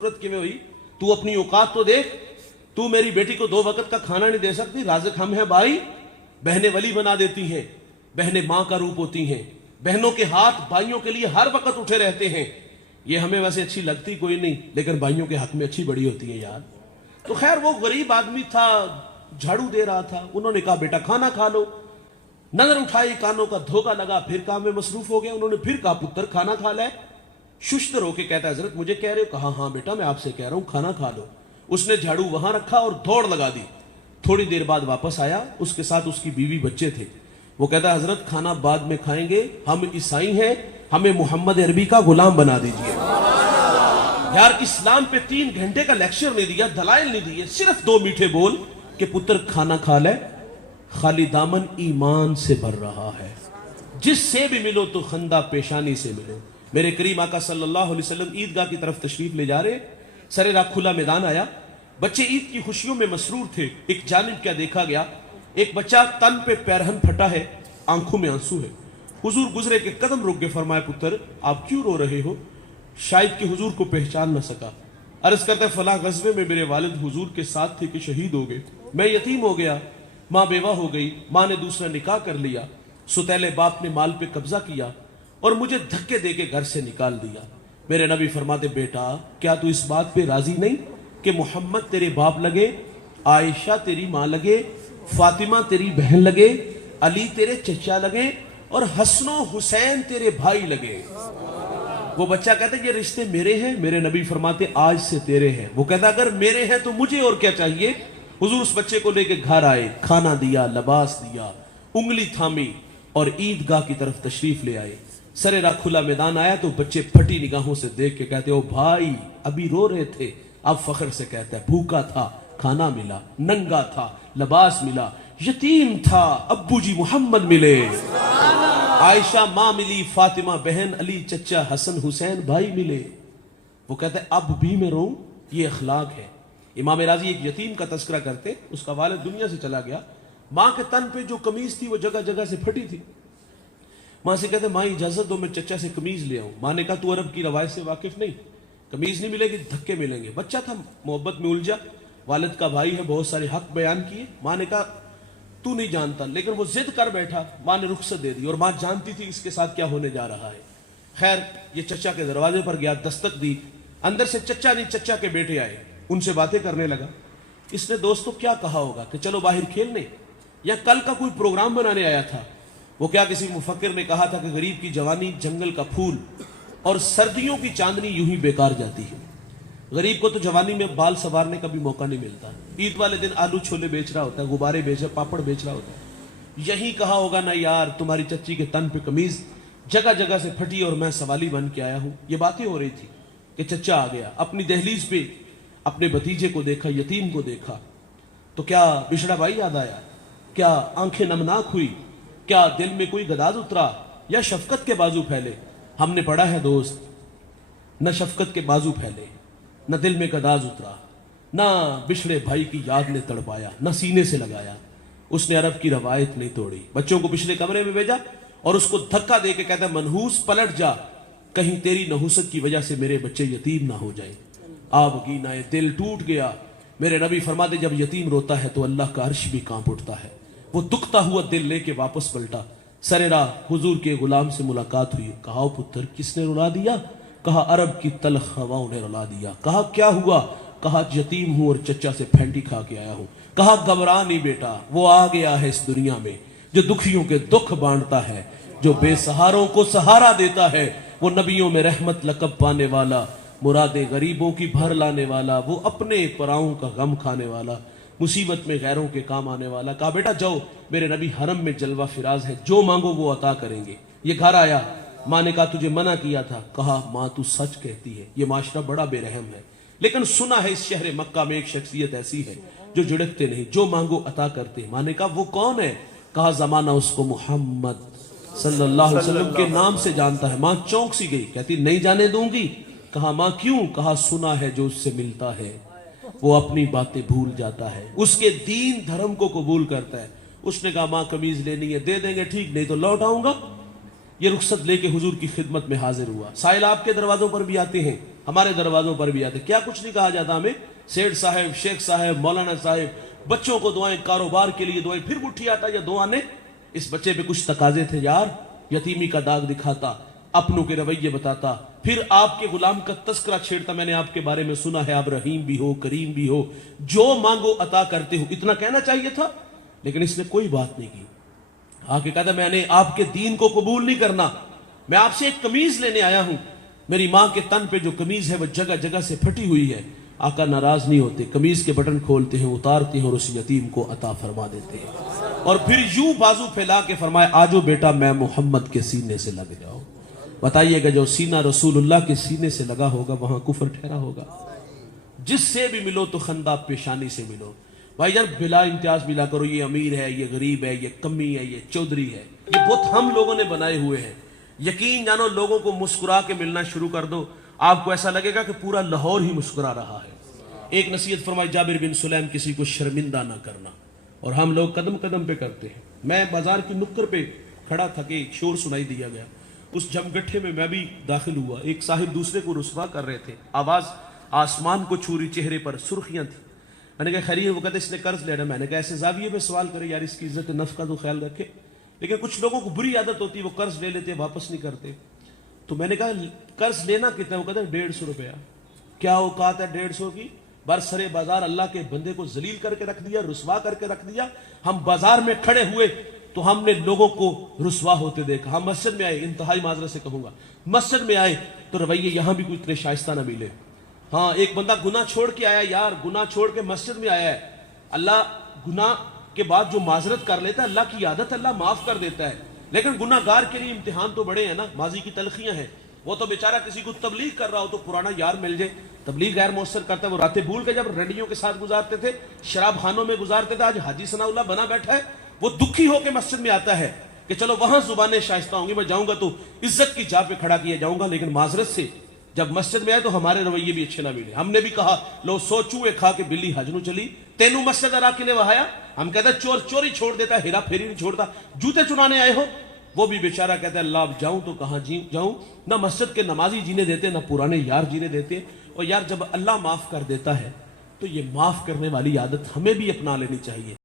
जरूरत किमें हुई? तू अपनी औकात तो देख। तू मेरी बेटी को 2 वक्त का खाना नहीं दे सकती। राज़िक हम हैं भाई। बहनें वली बना देती हैं, बहनें मां का रूप होती हैं, बहनों के हाथ भाइयों के लिए हर वक्त उठे रहते हैं। ये हमें वैसे अच्छी लगती कोई नहीं, लेकिन भाइयों के हक में अच्छी बड़ी होती है यार। तो खैर वो गरीब आदमी था, झाड़ू दे रहा था। उन्होंने कहा बेटा खाना खा लो। नजर उठाई, कानों का धोखा लगा, फिर काम में मसरूफ हो गया। उन्होंने फिर कहा पुत्र खाना खा ले। शुश्तर होके कहता है हजरत मुझे कह रहे हो? कहा हाँ बेटा मैं आपसे कह रहा हूं खाना खा लो। उसने झाड़ू वहां रखा और दौड़ लगा दी। थोड़ी देर बाद वापस आया, उसके साथ उसकी बीवी बच्चे थे। वो कहता है हजरत खाना बाद में खाएंगे, हम ईसाई हैं, हमें मोहम्मद अरबी का गुलाम बना दीजिए। यार इस्लाम पे 3 घंटे का लेक्चर नहीं दिया, दलाइल नहीं दिए, सिर्फ 2 मीठे बोल कि पुत्र खाना खा ले। खाली दामन ईमान से भर रहा है। जिससे भी मिलो तो खंदा पेशानी से मिलो। मेरे करीम आका सल्लल्लाहु अलैहि वसल्लम ईदगाह की तरफ तशरीफ ले जा रहे, सरे रात खुला मैदान आया। बच्चे ईद की खुशियों में मसरूर थे। एक जानिब क्या देखा गया, एक बच्चा तन पे पैरहन फटा है, आंखों में आंसू है। हुजूर गुजरे के कदम रुक गए, फरमाया पुत्र आप क्यों रो रहे हो? शायद कि हुजूर को पहचान न सका। अर्ज करता फलाह गज़वे में मेरे वालिद हुजूर के साथ थे कि शहीद हो गए, मैं यतीम हो गया, माँ बेवा हो गई, माँ ने दूसरा निकाह कर लिया, सुतैले बाप ने माल पे कब्जा किया और मुझे धक्के दे के घर से निकाल दिया। मेरे नबी फरमाते बेटा क्या तू इस बात पे राजी नहीं कि मोहम्मद तेरे बाप लगे, आयशा तेरी माँ लगे, फातिमा तेरी बहन लगे, अली तेरे चचा लगे और हसनो हुसैन तेरे भाई लगे। वो बच्चा कहता ये रिश्ते मेरे हैं। मेरे नबी फरमाते आज से तेरे हैं। वो कहता अगर मेरे हैं तो मुझे और क्या चाहिए। हुजूर उस बच्चे को लेके घर आए, खाना दिया, लिबास दिया, उंगली थामी और ईदगाह की तरफ तशरीफ ले आए। सरे रात खुला मैदान आया तो बच्चे फटी निगाहों से देख के कहते ओ भाई अभी रो रहे थे, अब फख्र से कहते हैं भूखा था खाना मिला, नंगा था लिबास मिला, यतीम था अब्बू जी मोहम्मद मिले, आयशा माँ मिली, फातिमा बहन, अली चचा, हसन हुसैन भाई मिले। वो कहते हैं अब भी मैं रो, ये अखलाक है। इमाम राजी एक यतीम का तस्करा करते, उसका वालिद दुनिया से चला गया, माँ के तन पे जो कमीज थी वो जगह जगह से फटी थी। माँ से कहते माँ इजाजत दो मैं चचा से कमीज ले आऊं। माँ ने कहा तू अरब की रवायत से वाकिफ नहीं, कमीज नहीं मिलेगी धक्के मिलेंगे। बच्चा था मोहब्बत में उलझा, वालिद का भाई है, बहुत सारे हक बयान किए। माँ ने कहा तू नहीं जानता, लेकिन वो जिद कर बैठा। माँ ने रुख्सत दे दी और माँ जानती थी इसके साथ क्या होने जा रहा है। खैर ये चचा के दरवाजे पर गया, दस्तक दी, अंदर से चचा नहीं चचा के बेटे आए, उनसे बातें करने लगा। इसने दोस्तों क्या कहा होगा कि चलो बाहर खेलने, या कल का कोई प्रोग्राम बनाने आया था। वो क्या किसी मुफक्किर ने कहा था कि गरीब की जवानी जंगल का फूल और सर्दियों की चांदनी यूं ही बेकार जाती है। गरीब को तो जवानी में बाल संवारने का भी मौका नहीं मिलता। ईद वाले दिन आलू छोले बेच रहा होता है, गुब्बारे बेच रहा, पापड़ बेच रहा होता है। यही कहा होगा ना यार तुम्हारी चच्ची के तन पे कमीज जगह जगह से फटी और मैं सवाली बन के आया हूं। ये बातें हो रही थी कि चचा आ गया, अपनी दहलीज पे अपने भतीजे को देखा, यतीम को देखा तो क्या बिछड़ा भाई याद आया, क्या आंखें नमनाक हुई, क्या दिल में कोई गदाज उतरा या शफकत के बाजू फैले। हमने पढ़ा है दोस्त, न शफकत के बाजू फैले, न दिल में गदाज उतरा, न बिछड़े भाई की याद ने तड़पाया, न सीने से लगाया। उसने अरब की रवायत नहीं तोड़ी, बच्चों को पिछले कमरे में भेजा और उसको धक्का दे के कहता मनहूस पलट जा, कहीं तेरी नहूसत की वजह से मेरे बच्चे यतीम ना हो जाए। आब गीना दिल टूट गया। मेरे नबी फरमाते जब यतीम रोता है तो अल्लाह का अर्श भी कांप उठता है। वो दुखता हुआ दिल लेके वापस पलटा। सरेरा हुजूर के गुलाम से मुलाकात हुई। कहा पुत्र किसने रुला दिया? कहा अरब की तलख हवाओं ने रुला दिया। कहा क्या हुआ? कहा यतीम हूं और चचा से फेंटी खा के आया हूं। कहा घबरा नहीं बेटा, वो आ गया है इस दुनिया में जो दुखियों के दुख बांटता है, जो बेसहारों को सहारा देता है। वो नबियों में रहमत लकब पाने वाला, मुरादे गरीबों की भर लाने वाला, वो अपने पराओं का गम खाने वाला, मुसीबत में गैरों के काम आने वाला। कहा बेटा जाओ, मेरे नबी हरम में जलवा फिराज है, जो मांगो वो अता करेंगे। ये घर आया, माँ ने कहा तुझे मना किया था। कहा माँ तू सच कहती है, ये माशरा बड़ा बेरहम है, लेकिन सुना है इस शहर मक्का में एक शख्सियत ऐसी है जो झिड़कते नहीं, जो मांगो अता करते। माँ ने कहा वो कौन है? कहा जमाना उसको मोहम्मद सल्लल्लाहु अलैहि वसल्लम के नाम से जानता है। माँ चौंक सी गई, कहती नहीं जाने दूंगी। कहा माँ क्यों? कहा सुना है जो उससे मिलता है वो अपनी बातें भूल जाता है, उसके दीन धर्म को कबूल करता है। उसने कहा माँ कमीज लेनी है, दे देंगे ठीक, नहीं तो लौट आऊंगा। یہ رخصت لے کے حضور کی خدمت میں حاضر ہوا. سائل آپ کے دروازوں پر بھی آتے ہیں, ہمارے دروازوں پر بھی آتے ہیں, کیا کچھ نہیں کہا جاتا ہمیں, سیٹھ صاحب, شیخ صاحب, مولانا صاحب, بچوں کو دعائیں, کاروبار کے لیے دعائیں. پھر اٹھی آتا یا دعا نے اس بچے پہ کچھ تقاضے تھے یار, یتیمی کا داغ دکھاتا, اپنوں کے رویے بتاتا, پھر آپ کے غلام کا تذکرہ چھیڑتا, میں نے آپ کے بارے میں سنا ہے آپ رحیم بھی ہو, کریم بھی ہو, جو مانگو عطا کرتے ہو. اتنا کہنا چاہیے تھا, لیکن اس نے کوئی بات نہیں کی. آ کے کہتا میں نے آپ کے دین کو قبول نہیں کرنا, میں آپ سے ایک قمیض لینے آیا ہوں, میری ماں کے تن پہ جو قمیض ہے وہ جگہ جگہ سے پھٹی ہوئی ہے. آقا ناراض نہیں ہوتے, قمیض کے بٹن کھولتے ہیں, اتارتے ہیں اور اس یتیم کو عطا فرما دیتے ہیں. اور پھر یوں بازو پھیلا کے فرمائے آجو بیٹا میں محمد کے سینے سے لگ جاؤ. بتائیے گا جو سینہ رسول اللہ کے سینے سے لگا ہوگا وہاں کفر ٹھہرا ہوگا. جس سے بھی ملو تو خندہ پیشانی سے ملو. بھائی جان بلا امتیاز ملا کرو, یہ امیر ہے, یہ غریب ہے, یہ کمی ہے, یہ چودھری ہے, یہ بت ہم لوگوں نے بنائے ہوئے ہیں. یقین جانو لوگوں کو مسکرا کے ملنا شروع کر دو, آپ کو ایسا لگے گا کہ پورا لاہور ہی مسکرا رہا ہے. ایک نصیحت فرمائی جابر بن سلیم, کسی کو شرمندہ نہ کرنا, اور ہم لوگ قدم قدم پہ کرتے ہیں. میں بازار کی نکر پہ کھڑا تھا کہ ایک شور سنائی دیا گیا, اس جم گٹھے میں میں بھی داخل ہوا. ایک صاحب دوسرے کو رسوا کر رہے تھے, آواز آسمان کو چھو رہی, چہرے پر سرخیاں تھیں. میں نے کہا خیریت, وہ کہتے اس نے قرض لینا. میں نے کہا ایسے زاویے پہ سوال کرے یار, اس کی عزت نفس کا تو خیال رکھے. لیکن کچھ لوگوں کو بری عادت ہوتی ہے, وہ قرض لے لیتے واپس نہیں کرتے. تو میں نے کہا قرض لینا کتنا؟ وہ کہتے ہیں 150 روپیہ. کیا اوقات ہے 150 کی؟ برسرے بازار اللہ کے بندے کو ذلیل کر کے رکھ دیا, رسوا کر کے رکھ دیا. ہم بازار میں کھڑے ہوئے تو ہم نے لوگوں کو رسوا ہوتے دیکھا. ہم مسجد میں آئے, انتہائی معذرت سے کہوں گا, مسجد میں آئے تو رویے یہاں بھی کوئی اتنے شائستہ نہ ملے. ہاں ایک بندہ گناہ چھوڑ کے آیا, یار گناہ چھوڑ کے مسجد میں آیا ہے. اللہ گناہ کے بعد جو معذرت کر لیتا ہے, اللہ کی عادت, اللہ معاف کر دیتا ہے. لیکن گناہ گار کے لیے امتحان تو بڑے ہیں نا, ماضی کی تلخیاں ہیں. وہ تو بیچارہ کسی کو تبلیغ کر رہا ہو تو پرانا یار مل جائے, تبلیغ غیر مؤثر کرتا ہے. وہ راتیں بھول کے جب ریڈیو کے ساتھ گزارتے تھے, شراب خانوں میں گزارتے تھے, آج حاجی ثناء اللہ بنا بیٹھا ہے. وہ دکھی ہو کے مسجد میں آتا ہے کہ چلو وہاں زبانیں شائستہ ہوں گی, میں جاؤں گا تو عزت کی جا پہ کھڑا کیا جاؤں گا. لیکن معذرت سے جب مسجد میں آئے تو ہمارے رویے بھی اچھے نہ ملے. ہم نے بھی کہا لو سو چوہے کھا کے بلی حج نو چلی, تینوں مسجد آ کے وہایا. ہم کہتے ہیں چور چوری چھوڑ دیتا ہے, ہیرا پھیری نہیں چھوڑتا. جوتے چنانے آئے ہو, وہ بھی بیچارہ کہتا ہے اللہ اب جاؤں تو کہاں جاؤں. نہ مسجد کے نمازی جینے دیتے, نہ پرانے یار جینے دیتے. اور یار جب اللہ معاف کر دیتا ہے تو یہ معاف کرنے والی عادت ہمیں بھی اپنا لینی چاہیے.